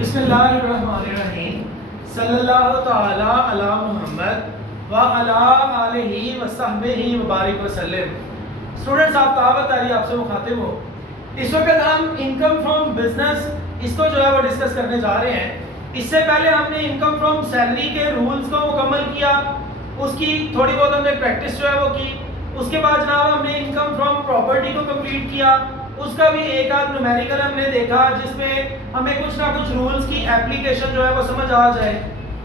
بسم اللہ الرحمن الرحیم صلی اللہ تعالی علی محمد وعلی آلہ وصحبہ وبارک وسلم۔ اسٹوڈنٹس، آفتاب تاری آپ سے مخاطب ہو۔ اس وقت ہم انکم فرام بزنس اس کو جو ہے وہ ڈسکس کرنے جا رہے ہیں۔ اس سے پہلے ہم نے انکم فرام سیلری کے رولز کو مکمل کیا، اس کی تھوڑی بہت ہم نے پریکٹس جو ہے وہ کی۔ اس کے بعد جناب ہم نے انکم فرام پراپرٹی کو کمپلیٹ کیا، اس کا بھی ایک آدھ نومیریکل ہم نے دیکھا جس میں ہمیں کچھ نہ کچھ رولز کی اپلیکیشن جو ہے وہ سمجھ آ جائے۔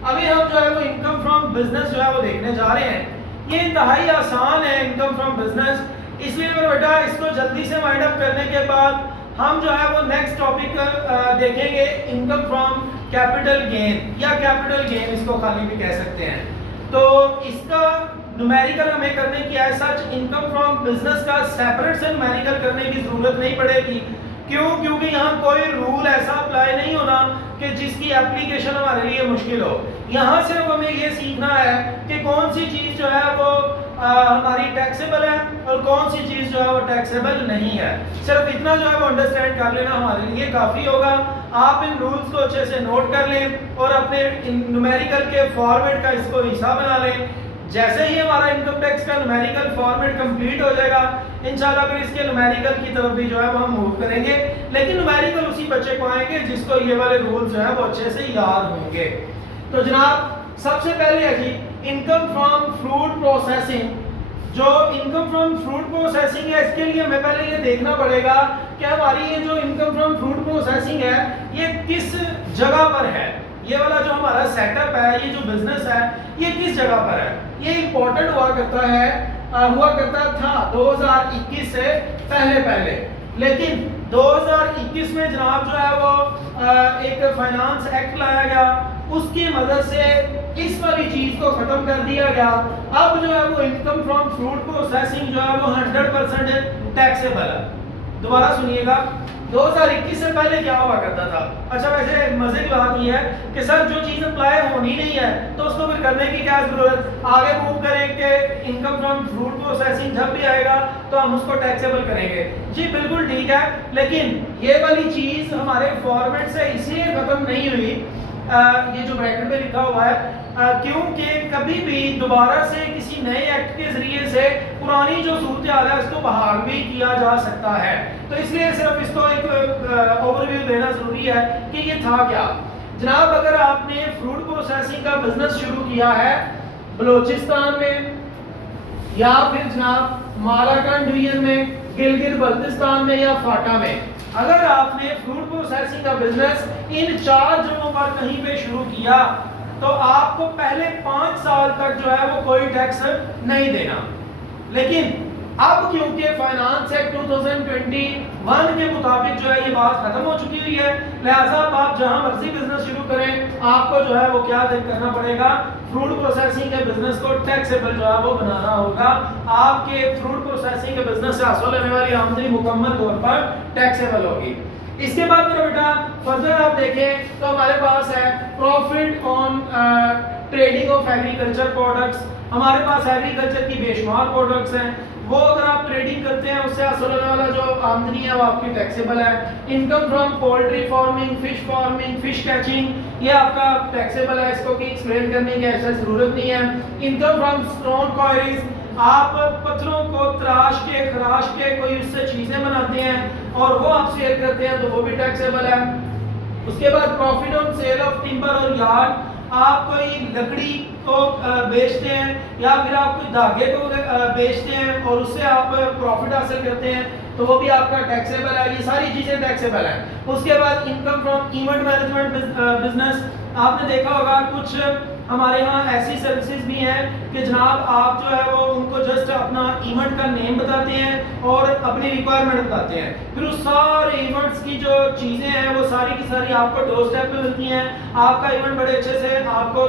ابھی ہم جو ہے وہ انکم فرام بزنس جو ہے وہ دیکھنے جا رہے ہیں۔ یہ انتہائی آسان ہے انکم فرام بزنس، اس لیے میرا بیٹا اس کو جلدی سے وائنڈ اپ کرنے کے بعد ہم جو ہے وہ نیکسٹ ٹاپک دیکھیں گے انکم فرام کیپٹل گین، یا کیپٹل گین اس کو خالی بھی کہہ سکتے ہیں۔ تو اس کا نومیریکل ہمیں کرنے کی ہے، سچ انکم فرام بزنس کا سیپریٹ سے نومیریکل کرنے کی ضرورت نہیں پڑے گی۔ کیوں؟ کیونکہ یہاں کوئی رول ایسا اپلائی نہیں ہونا کہ جس کی اپلیکیشن ہمارے لیے مشکل ہو۔ یہاں صرف ہمیں یہ سیکھنا ہے کہ کون سی چیز جو ہے وہ ہماری ٹیکسیبل ہے اور کون سی چیز جو ہے وہ ٹیکسیبل نہیں ہے۔ صرف اتنا جو ہے وہ انڈرسٹینڈ کر لینا ہمارے لیے کافی ہوگا۔ آپ ان رولز کو اچھے سے نوٹ کر لیں اور اپنے نومیریکل کے فارمیٹ کا اس کو حصہ بنا لیں۔ جیسے ہی ہمارا انکم ٹیکس کا نومیریکل فارمیٹ کمپلیٹ ہو جائے گا، انشاءاللہ پھر اس کے نومیریکل کی طرف بھی جو ہے وہ ہم موو کریں گے، لیکن نومیریکل اسی بچے کو آئیں گے جس کو یہ والے رولز جو ہے وہ اچھے سے یاد ہوں گے۔ تو جناب سب سے پہلے ہے جی انکم فرام فروٹ پروسیسنگ۔ جو انکم فرام فروٹ پروسیسنگ ہے، اس کے لیے ہمیں پہلے یہ دیکھنا پڑے گا کہ ہماری یہ جو انکم فرام فروٹ پروسیسنگ ہے یہ کس جگہ پر ہے۔ یہ والا جو ہمارا سیٹ اپ ہے، یہ جو بزنس ہے، یہ کس جگہ پر ہے۔ یہ امپورٹنٹ ہوا کرتا تھا 2021 سے پہلے، لیکن 2021 میں جناب جو ہے وہ ایک فائنانس ایکٹ لایا گیا، اس کی مدد سے اس والی چیز کو ختم کر دیا گیا۔ اب جو ہے وہ انکم فرام فروٹ پروسیسنگ جو ہے وہ 100% ٹیکسیبل ہے۔ دوبارہ سنیے گا، 2021 سے پہلے کیا ہوا کرتا تھا۔ اچھا ویسے مزے کی بات یہ ہے کہ سر جو چیز اپلائی ہونی نہیں ہے تو اس کو پھر کرنے کی کیا ضرورت، آگے موو کریں کہ انکم فرام فروٹ پروسیسنگ جب بھی آئے گا تو ہم اس کو ٹیکسیبل کریں گے۔ جی بالکل ٹھیک ہے، لیکن یہ والی چیز ہمارے فارمیٹ سے اس لیے ختم نہیں ہوئی، یہ جو بریکٹ میں لکھا ہوا ہے، کیونکہ کبھی بھی دوبارہ سے کسی نئے ایکٹ کے ذریعے سے پرانی جو صورتحال ہے اس کو بحال بھی کیا جا سکتا ہے۔ تو اس لیے صرف اس کو ایک اوور ویو دینا ضروری ہے کہ یہ تھا کیا۔ جناب اگر آپ نے فروٹ پروسیسنگ کا بزنس شروع کیا ہے بلوچستان میں یا پھر جناب مالاکنڈ ڈویژن میں، گلگت بلتستان میں یا فاٹا میں، اگر آپ نے فروٹ پروسیسنگ کا بزنس ان 4 جگہوں پر کہیں پہ شروع کیا تو آپ کو پہلے 5 سال تک جو ہے وہ کوئی ٹیکس نہیں دینا۔ لیکن اب کیونکہ فائنانس ایکٹ 2021 کے مطابق جو ہے یہ بات ختم ہو چکی ہوئی ہے، لہٰذا آپ جہاں مرضی بزنس شروع کریں آپ کو جو ہے وہ کیا کرنا پڑے گا، فروٹ پروسیسنگ کے بزنس کو ٹیکسیبل جو ہے وہ بنانا ہوگا۔ آپ کے فروٹ پروسیسنگ کے بزنس سے حاصل ہونے والی آمدنی مکمل طور پر ٹیکسیبل ہوگی۔ اس کے بعد میرا بیٹا فردر آپ دیکھیں تو ہمارے پاس ہے profit on trading of agriculture products. ہمارے پاس ایگریکلچر کی بے شمار پروڈکٹس ہیں، وہ اگر آپ ٹریڈنگ کرتے ہیں اس سے حاصل ہونے والا جو آمدنی ہے وہ آپ کی ٹیکسیبل ہے۔ Income from poultry farming, fish catching, یہ آپ کا ٹیکسیبل ہے، اس کو کی ایکسپلین کرنے کی ایسا ضرورت نہیں ہے۔ انکم فرام اسٹون کوائریز، آپ پتھروں کو تراش کے خراش کے کوئی اس سے چیزیں بناتے ہیں اور وہ آپ سیل کرتے ہیں تو وہ بھی ٹیکسیبل ہے۔ اس کے بعد profit on sale of timber اور یارڈ، آپ کوئی لکڑی کو بیچتے ہیں یا پھر آپ کوئی دھاگے کو بیچتے ہیں اور اس سے آپ پروفٹ حاصل کرتے ہیں تو وہ بھی آپ کا ٹیکسیبل ہے۔ یہ ساری چیزیں ٹیکسیبل ہیں۔ اس کے بعد income from event management business, آپ نے دیکھا ہوگا کچھ ہمارے ہاں ایسی سروسز بھی ہیں کہ جناب آپ جو ہے وہ ان کو جسٹ اپنا ایونٹ کا نیم بتاتے ہیں اور اپنی ریکوائرمنٹ بتاتے ہیں، پھر اس سارے ایونٹس کی جو چیزیں ہیں وہ ساری کی ساری آپ کو ڈور اسٹیپ پہ ملتی ہیں۔ آپ کا ایونٹ بڑے اچھے سے آپ کو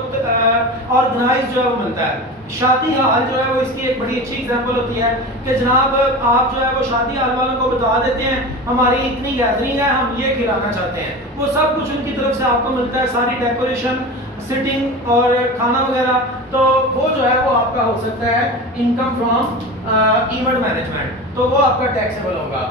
آرگنائز جو ہے وہ ملتا ہے۔ شادی ہال جو ہے وہ اس کی ایک بڑی اچھی ایگزامپل ہوتی ہے کہ جناب آپ جو ہے وہ شادی ہال والوں کو بتا دیتے ہیں ہماری اتنی گیدرنگ ہے، ہم یہ کھلانا چاہتے ہیں، وہ سب کچھ ان کی طرف سے آپ کو ملتا ہے، ساری ڈیکوریشن، سٹنگ اور کھانا وغیرہ، تو وہ جو ہے وہ آپ کا ہو سکتا ہے انکم فرام ایونٹ مینجمنٹ، تو وہ آپ کا ٹیکسیبل ہوگا۔